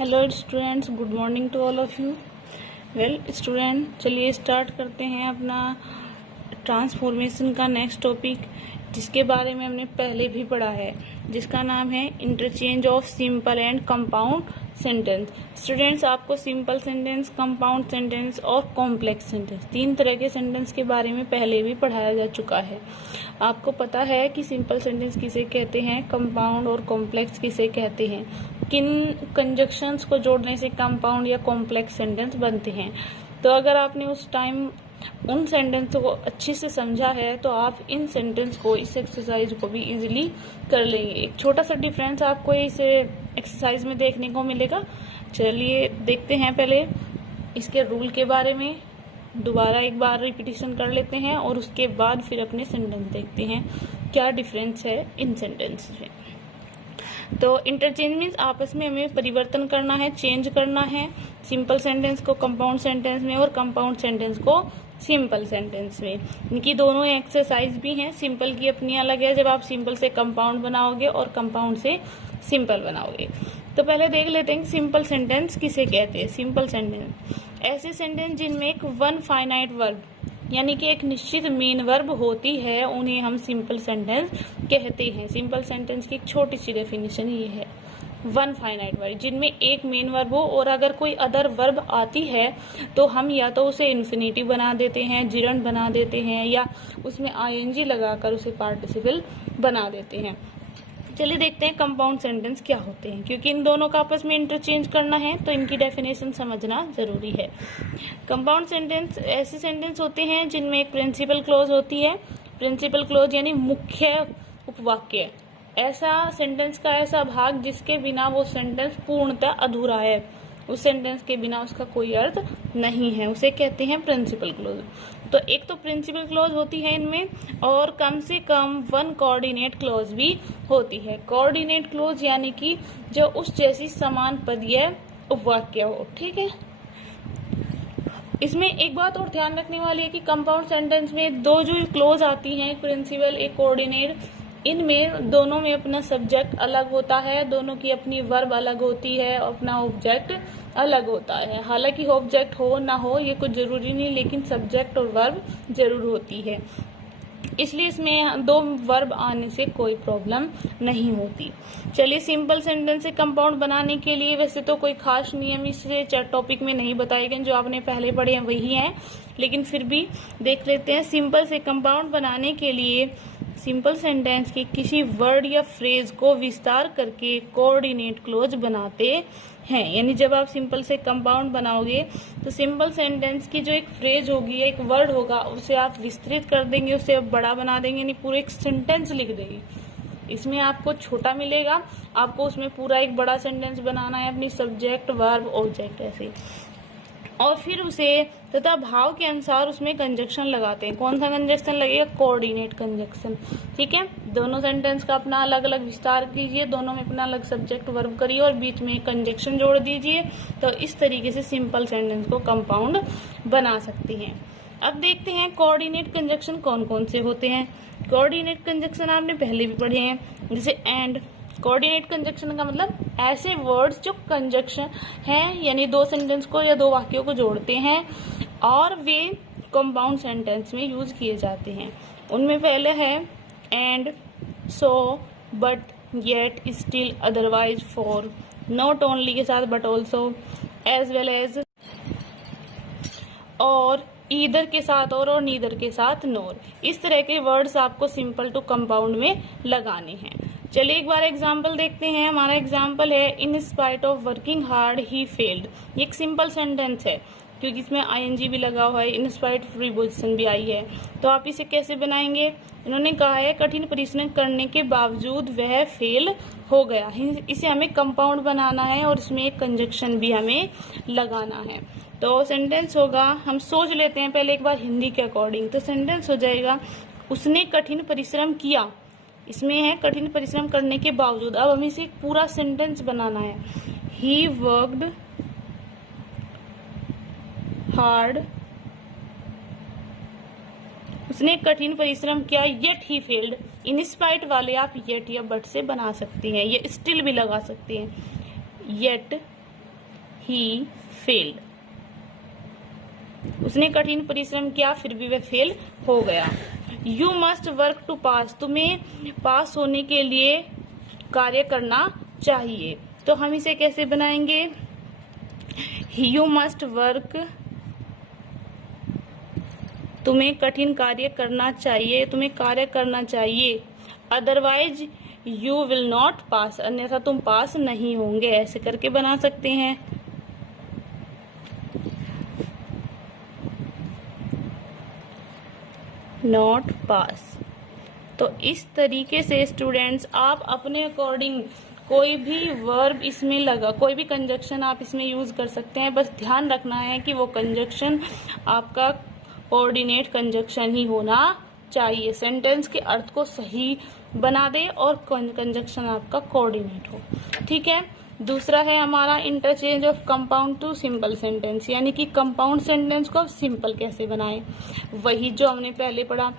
Hello students, good morning to all of you. Well student, चलिए start करते हैं अपना ट्रांसफॉर्मेशन का नेक्स्ट टॉपिक, जिसके बारे में हमने पहले भी पढ़ा है, जिसका नाम है interchange of simple and compound sentence. Students, आपको सिंपल सेंटेंस, कंपाउंड सेंटेंस और कॉम्प्लेक्स सेंटेंस, तीन तरह के सेंटेंस के बारे में पहले भी पढ़ाया जा चुका है। आपको पता है कि सिंपल सेंटेंस किसे कहते हैं, कंपाउंड और कॉम्प्लेक्स किसे कहते हैं, किन कंजक्शंस को जोड़ने से कंपाउंड या कॉम्प्लेक्स सेंटेंस बनते हैं। तो अगर आपने उस टाइम उन सेंटेंस को अच्छे से समझा है तो आप इन सेंटेंस को, इस एक्सरसाइज को भी इजीली कर लेंगे। एक छोटा सा डिफरेंस आपको इस एक्सरसाइज में देखने को मिलेगा। चलिए देखते हैं पहले इसके रूल के बारे में, दोबारा एक बार रिपीटिशन कर लेते हैं और उसके बाद फिर अपने सेंटेंस देखते हैं क्या डिफरेंस है इन सेंटेंस में। तो इंटरचेंज मीन्स आपस में हमें परिवर्तन करना है, चेंज करना है, सिंपल सेंटेंस को कंपाउंड सेंटेंस में और कंपाउंड सेंटेंस को सिंपल सेंटेंस में। इनकी दोनों एक्सरसाइज भी हैं। सिंपल की अपनी अलग है, जब आप सिंपल से कंपाउंड बनाओगे और कंपाउंड से सिंपल बनाओगे। तो पहले देख लेते हैं सिंपल सेंटेंस किसे कहते हैं। सिंपल सेंटेंस ऐसे सेंटेंस जिनमें एक वन फाइनाइट वर्ब यानी कि एक निश्चित मेन वर्ब होती है, उन्हें हम सिंपल सेंटेंस कहते हैं। सिंपल सेंटेंस की एक छोटी सी डेफिनेशन ये है, वन फाइनाइट वर्ब जिनमें एक मेन वर्ब हो और अगर कोई अदर वर्ब आती है तो हम या तो उसे इन्फिनिटिव बना देते हैं, जिरंड बना देते हैं, या उसमें आईएनजी लगाकर उसे पार्टिसिपल बना देते हैं। चलिए देखते हैं कंपाउंड सेंटेंस क्या होते हैं, क्योंकि इन दोनों का आपस में इंटरचेंज करना है तो इनकी डेफिनेशन समझना जरूरी है। कंपाउंड सेंटेंस ऐसे सेंटेंस होते हैं जिनमें एक प्रिंसिपल क्लॉज होती है। प्रिंसिपल क्लॉज यानी मुख्य उपवाक्य, ऐसा सेंटेंस का ऐसा भाग जिसके बिना वो सेंटेंस पूर्णतः अधूरा है, उस सेंटेंस के बिना उसका कोई अर्थ नहीं है, उसे कहते हैं प्रिंसिपल क्लॉज। तो एक तो प्रिंसिपल क्लॉज होती है इनमें, और कम से कम वन कोऑर्डिनेट क्लॉज भी होती है। कोऑर्डिनेट क्लॉज यानी कि जो उस जैसी समान पदीय उपवाक्य हो, ठीक है। इसमें एक बात और ध्यान रखने वाली है कि कंपाउंड सेंटेंस में दो जो क्लॉज आती हैं, एक प्रिंसिपल एक कोऑर्डिनेट, इनमें दोनों में अपना सब्जेक्ट अलग होता है, दोनों की अपनी वर्ब अलग होती है, अपना ऑब्जेक्ट अलग होता है। हालांकि ऑब्जेक्ट हो ना हो ये कुछ जरूरी नहीं, लेकिन सब्जेक्ट और वर्ब जरूर होती है, इसलिए इसमें दो वर्ब आने से कोई प्रॉब्लम नहीं होती। चलिए सिंपल सेंटेंस से कंपाउंड बनाने के लिए वैसे तो कोई खास नियम इस टॉपिक में नहीं बताए गए, जो आपने पहले पढ़े हैं वही हैं, लेकिन फिर भी देख लेते हैं। सिंपल से कंपाउंड बनाने के लिए सिंपल सेंटेंस के किसी वर्ड या फ्रेज को विस्तार करके कोऑर्डिनेट क्लॉज बनाते हैं। यानी जब आप सिंपल से कंपाउंड बनाओगे तो सिंपल सेंटेंस की जो एक फ्रेज होगी, एक वर्ड होगा, उसे आप विस्तृत कर देंगे, उसे आप बड़ा बना देंगे, यानी पूरे एक सेंटेंस लिख देंगे। इसमें आपको छोटा मिलेगा, आपको उसमें पूरा एक बड़ा सेंटेंस बनाना है, अपनी सब्जेक्ट वर्ब ऑब्जेक्ट ऐसे, और फिर उसे तथा भाव के अनुसार उसमें कंजक्शन लगाते हैं। कौन सा कंजक्शन लगेगा? कोऑर्डिनेट कंजक्शन, ठीक है। दोनों सेंटेंस का अपना अलग अलग विस्तार कीजिए, दोनों में अपना अलग सब्जेक्ट वर्ब करिए और बीच में कंजक्शन जोड़ दीजिए, तो इस तरीके से सिंपल सेंटेंस को कंपाउंड बना सकते हैं। अब देखते हैं कोऑर्डिनेट कंजक्शन कौन कौन से होते हैं। कोऑर्डिनेट कंजक्शन आपने पहले भी पढ़े हैं, जैसे एंड। कोऑर्डिनेट कंजक्शन का मतलब ऐसे वर्ड्स जो कंजक्शन हैं, यानी दो सेंटेंस को या दो वाक्यों को जोड़ते हैं और वे कंपाउंड सेंटेंस में यूज किए जाते हैं। उनमें पहले है and, so, but, yet, still, otherwise, for, not only के साथ but also, as well as, और, ईदर के साथ और नीदर के साथ नोर। इस तरह के वर्ड्स आपको सिंपल टू कंपाउंड में लगाने हैं। चलिए एक बार एग्जाम्पल देखते हैं। हमारा एग्जाम्पल है in spite of working hard he failed. ये एक सिंपल सेंटेंस है क्योंकि इसमें आईएनजी भी लगा हुआ है, इन स्पाइट प्रीपोजिशन भी आई है। तो आप इसे कैसे बनाएंगे? इन्होंने कहा है कठिन परिश्रम करने के बावजूद वह फेल हो गया। इसे हमें कंपाउंड बनाना है और इसमें एक कंजक्शन भी हमें लगाना है। तो सेंटेंस होगा, हम सोच लेते हैं पहले एक बार हिंदी के अकॉर्डिंग, तो सेंटेंस हो जाएगा उसने कठिन परिश्रम किया। इसमें है कठिन परिश्रम करने के बावजूद। अब हमें इसे एक पूरा सेंटेंस बनाना है। ही वर्कड हार्ड, उसने कठिन परिश्रम किया, yet he failed. In spite वाले आप येट या बट से बना सकते हैं, ये स्टिल भी लगा सकते हैं। Yet he failed. उसने कठिन परिश्रम किया फिर भी वह फेल हो गया। यू मस्ट वर्क टू पास, तुम्हें पास होने के लिए कार्य करना चाहिए। तो हम इसे कैसे बनाएंगे? यू मस्ट वर्क, तुम्हें कठिन कार्य करना चाहिए, तुम्हें कार्य करना चाहिए। Otherwise you will not pass, अन्यथा तुम पास नहीं होंगे। ऐसे करके बना सकते हैं। Not pass. तो इस तरीके से स्टूडेंट्स आप अपने अकॉर्डिंग कोई भी वर्ब इसमें लगा, कोई भी कंजक्शन आप इसमें यूज कर सकते हैं। बस ध्यान रखना है कि वो कंजक्शन आपका कोऑर्डिनेट कंजक्शन ही होना चाहिए, सेंटेंस के अर्थ को सही बना दे और कंजक्शन आपका कोऑर्डिनेट हो। ठीक है। दूसरा है हमारा interchange of compound to simple sentence, यानी कि कंपाउंड सेंटेंस को आप सिंपल कैसे बनाएं। वही जो हमने पहले पढ़ा,